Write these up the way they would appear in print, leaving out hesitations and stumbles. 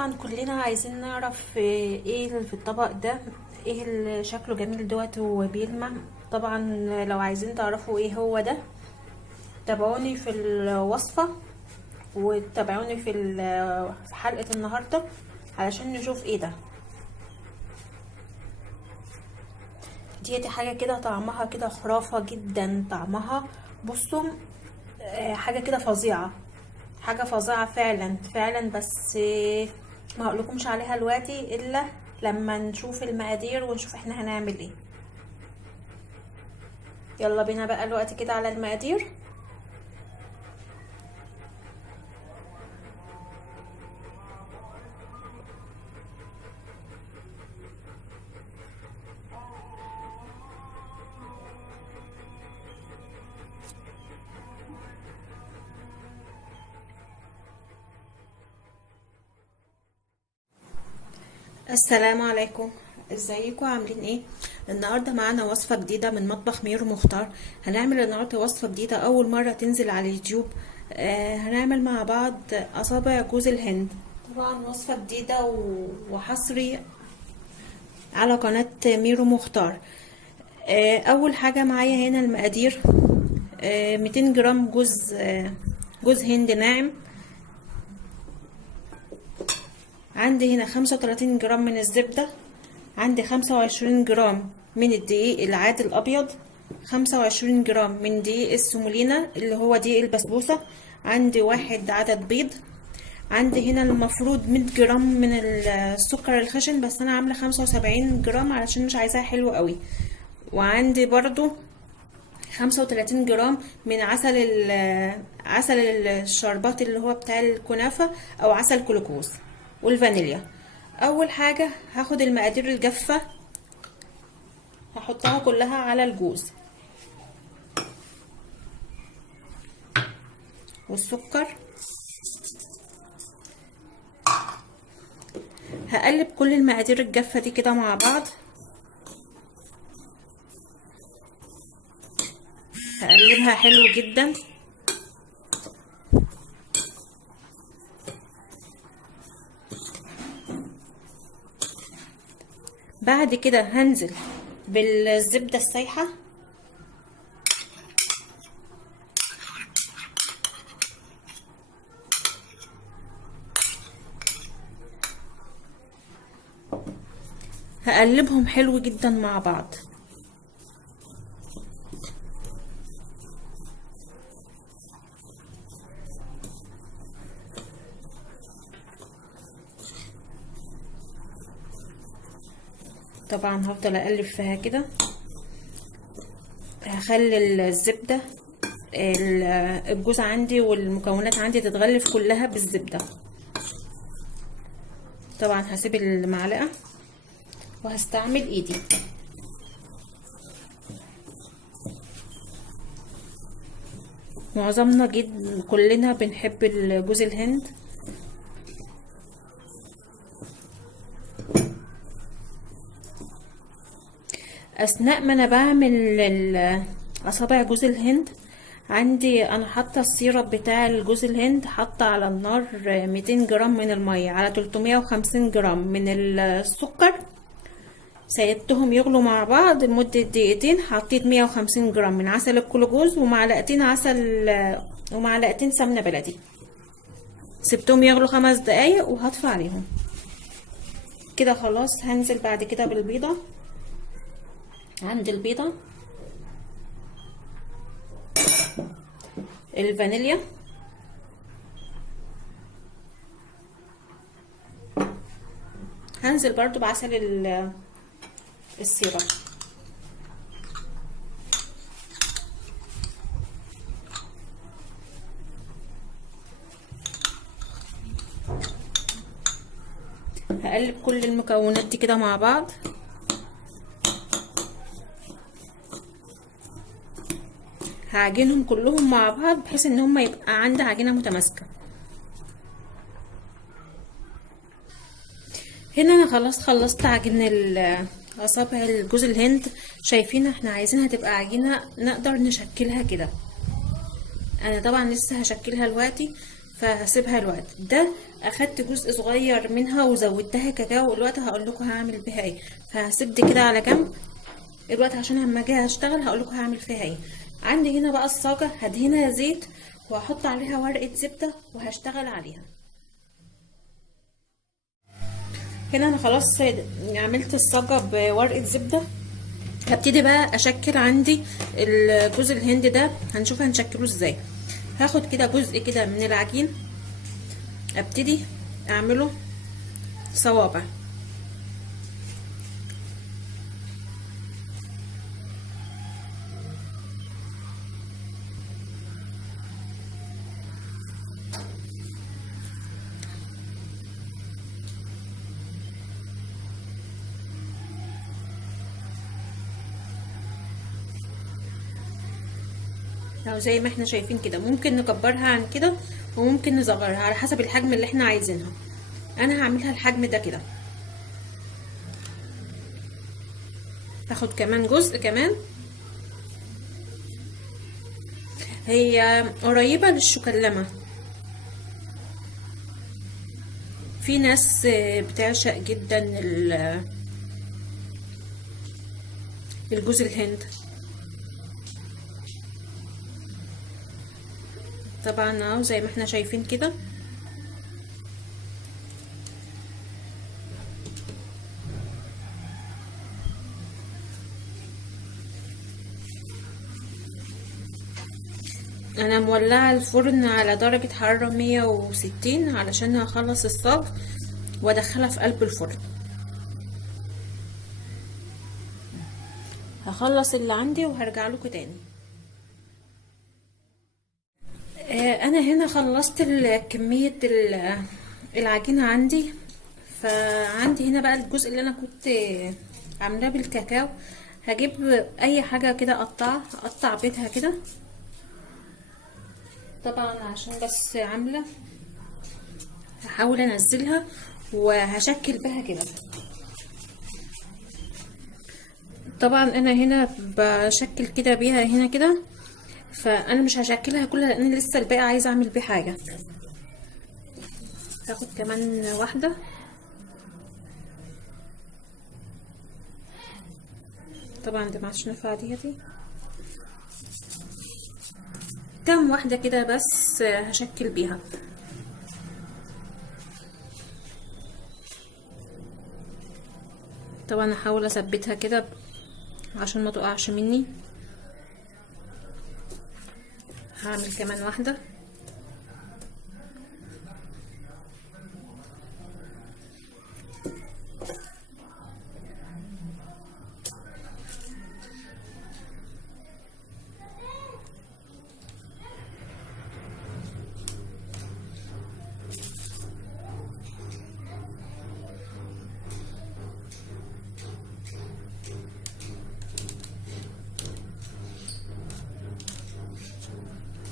طبعا كلنا عايزين نعرف ايه اللي في الطبق ده، ايه اللي شكله جميل دوت وبيلمع. طبعا لو عايزين تعرفوا ايه هو ده، تابعوني في الوصفة وتابعوني في حلقة النهاردة علشان نشوف ايه ده. دي حاجة كده طعمها كده خرافة جدا، طعمها بصوا حاجة كده فظيعة، حاجة فظيعة فعلا فعلا. بس ما هقولكمش عليها دلوقتي الا لما نشوف المقادير ونشوف احنا هنعمل ايه. يلا بينا بقى الوقت كده على المقادير. السلام عليكم، ازيكم عاملين ايه؟ النهارده معانا وصفه جديده من مطبخ ميرو مختار. هنعمل النهارده وصفه جديده اول مره تنزل على اليوتيوب. هنعمل مع بعض اصابع جوز الهند. طبعا وصفه جديده وحصري على قناه ميرو مختار. اول حاجه معايا هنا المقادير. 200 جرام جوز هند ناعم. عندي هنا 35 جرام من الزبدة. عندي 25 جرام من الدقيق العادي الأبيض. 25 جرام من دقيق السمولينا اللي هو دقيق البسبوسة. عندي 1 عدد بيض. عندي هنا المفروض 100 جرام من السكر الخشن، بس أنا عاملة 75 جرام علشان مش عايزاها حلو قوي. وعندي برضو 35 جرام من عسل الشربات اللي هو بتاع الكنافة أو عسل كلوكوز والفانيليا. اول حاجة هاخد المقادير الجافة هحطها كلها على الجوز والسكر. هقلب كل المقادير الجافة دي كده مع بعض. هقلبها حلو جدا. بعد كده هنزل بالزبدة السايحة. هقلبهم حلو جدا مع بعض. طبعا هفضل اقلب فيها كده. هخلي الزبدة الجوز عندي والمكونات عندي تتغلف كلها بالزبدة. طبعا هسيب المعلقة وهستعمل ايدي. معظمنا كلنا بنحب جوز الهند. اثناء ما انا بعمل اصابع جوز الهند عندي انا حاطه السيرب بتاع الجوز الهند، حاطه على النار 200 جرام من الميه على 350 جرام من السكر. سيبتهم يغلوا مع بعض لمده دقيقتين. حطيت 150 جرام من عسل الكلوكوز ومعلقتين ومعلقتين سمنه بلدي. سبتهم يغلوا 5 دقايق وهطفي عليهم كده. خلاص هنزل بعد كده بالبيضه. عندي البيضة، الفانيليا، هنزل برضو بعسل السيرة. هقلب كل المكونات دي كده مع بعض. هعجنهم كلهم مع بعض بحيث ان هما يبقى عندي عجينه متماسكه. هنا انا خلاص خلصت عجين اصابع جوز الهند. شايفين احنا عايزينها تبقى عجينه نقدر نشكلها كده. انا طبعا لسه هشكلها دلوقتي، فهسيبها الوقت ده. اخدت جزء صغير منها وزودتها كاكاو، الوقت هقول لكم هعمل بيها ايه. فهسيب دي كده على جنب الوقت عشان لما اجي اشتغل هقول لكم هعمل فيها ايه. عندي هنا بقى الصاجه هدهنها زيت وهحط عليها ورقه زبده وهشتغل عليها. هنا انا خلاص عملت الصاجه بورقه زبده. هبتدي بقى اشكل عندي الجوز الهند ده، هنشوف هنشكله ازاي. هاخد كده جزء كده من العجين ابتدي اعمله صوابع. اهو زي ما احنا شايفين كده، ممكن نكبرها عن كده وممكن نصغرها على حسب الحجم اللي احنا عايزينها. انا هعملها الحجم ده كده. هاخد كمان جزء كمان. هي قريبة للشكلمة، في ناس بتعشق جدا الجوز الهند. طبعا اهو زي ما احنا شايفين كده. انا مولعه الفرن على درجه حراره 160 علشان هخلص الصاج وادخلها في قلب الفرن. هخلص اللي عندي وهرجع لكم تاني. انا هنا خلصت كميه العجينه عندي. فعندي هنا بقى الجزء اللي انا كنت عاملاه بالكاكاو. هجيب اي حاجه كده اقطع بيتها كده، طبعا عشان بس عامله هحاول انزلها وهشكل بها كده. طبعا انا هنا بشكل كده بيها هنا كده، فانا مش هشكلها كلها لان لسه الباقي عايزه اعمل بيه حاجه. هاخد كمان واحده. طبعا دي معادش نافعه دي كام واحده كده بس هشكل بيها. طبعا هحاول اثبتها كده عشان ما تقعش مني. هعمل كمان واحده.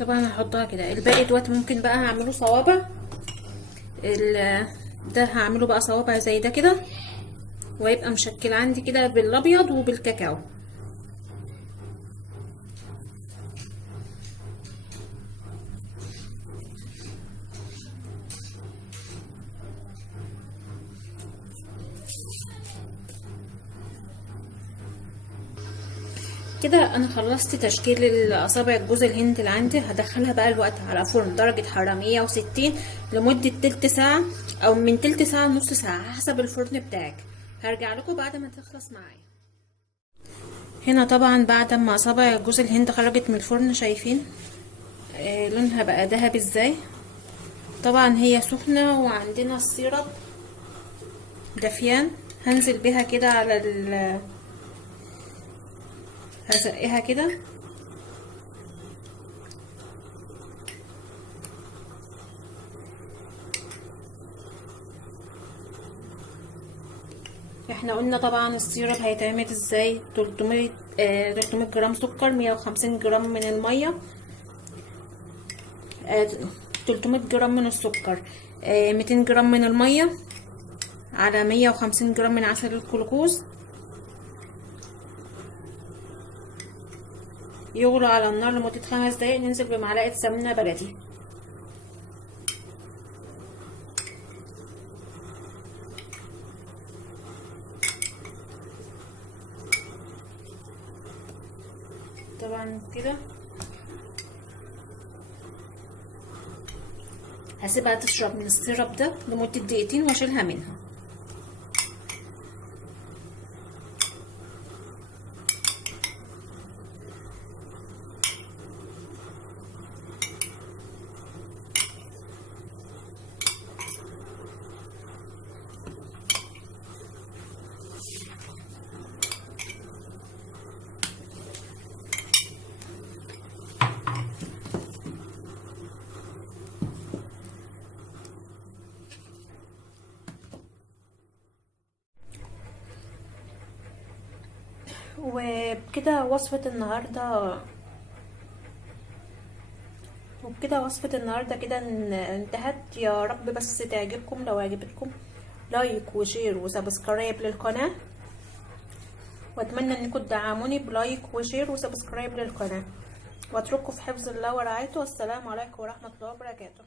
طبعا هحطها كده. الباقي دوت ممكن بقى هعمله صوابع. ده هعمله بقى صوابع زي ده كده، ويبقى مشكل عندي كده بالابيض وبالكاكاو. كده انا خلصت تشكيل الاصابع جوز الهند اللي عندي. هدخلها بقى الوقت على فرن درجة حرارة 160 لمدة تلت ساعة او من تلت ساعة لنص ساعة حسب الفرن بتاعك. هرجع لكم بعد ما تخلص معايا. هنا طبعا بعد ما اصابع جوز الهند خرجت من الفرن شايفين لونها بقى ذهبي ازاي. طبعا هي سخنة وعندنا السيرب دافيان. هنزل بيها كده على هزقها كده. احنا قلنا طبعا السيرب هيتعمل ازاي. 300 جرام سكر، 150 جرام من الميه، 300 جرام من السكر، 200 جرام من الميه، على 150 جرام من عسل الجلوكوز. يغلى على النار لمدة 5 دقايق. ننزل بمعلقة سمنة بلدي. طبعا كده هسيبها تشرب من السيرب ده لمدة دقيقتين واشيلها منها. وبكده وصفة النهاردة كده انتهت. يا رب بس تعجبكم. لو عجبتكم لايك وشير وسبسكرايب للقناة، واتمنى انكم تدعموني بلايك وشير وسبسكرايب للقناة، واترككم في حفظ الله ورعايته. والسلام عليكم ورحمة الله وبركاته.